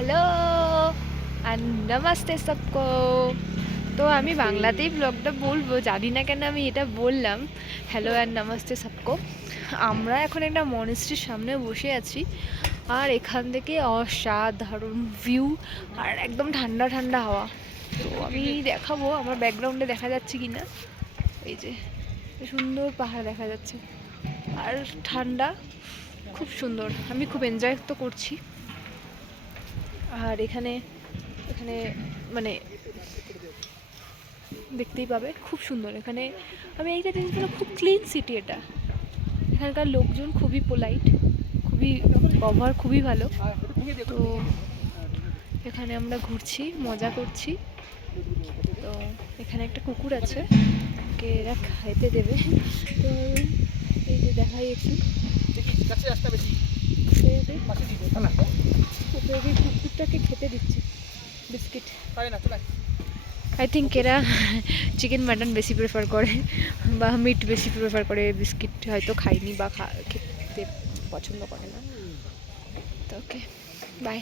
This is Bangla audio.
হ্যালো আর নমস্তে সবকো। তো আমি বাংলাতেই ব্লগটা বলবো, জানি না কেন আমি এটা বললাম, হ্যালো আর নমস্তে সবকো। আমরা এখন একটা মনেস্ট্রির সামনে বসে আছি, আর এখান থেকে অসাধারণ ভিউ আর একদম ঠান্ডা ঠান্ডা হাওয়া। তো আমি দেখাবো আমার ব্যাকগ্রাউন্ডে দেখা যাচ্ছে কি না। এই যে সুন্দর পাহাড় দেখা যাচ্ছে আর ঠান্ডা, খুব সুন্দর। আমি খুব এনজয় তো করছি। আর এখানে এখানে মানে দেখতেই পাবে খুব সুন্দর। এখানে আমি এইটা জিনিস বললাম, খুব ক্লিন সিটি এটা। এখানকার লোকজন খুবই পোলাইট, খুবই ব্যবহার খুবই ভালো। তো এখানে আমরা ঘুরছি, মজা করছি। তো এখানে একটা কুকুর আছে, ওকে এরা খাইতে দেবে। তো এই যে দেখাই একটু, কুকুরটাকে খেতে দিচ্ছে বিস্কিট। আই থিঙ্ক এরা চিকেন মাটন বেশি প্রেফার করে বা মিট বেশি প্রেফার করে, বিস্কিট হয়তো খায়নি বা খেতে পছন্দ করে না। তো ওকে, বাই।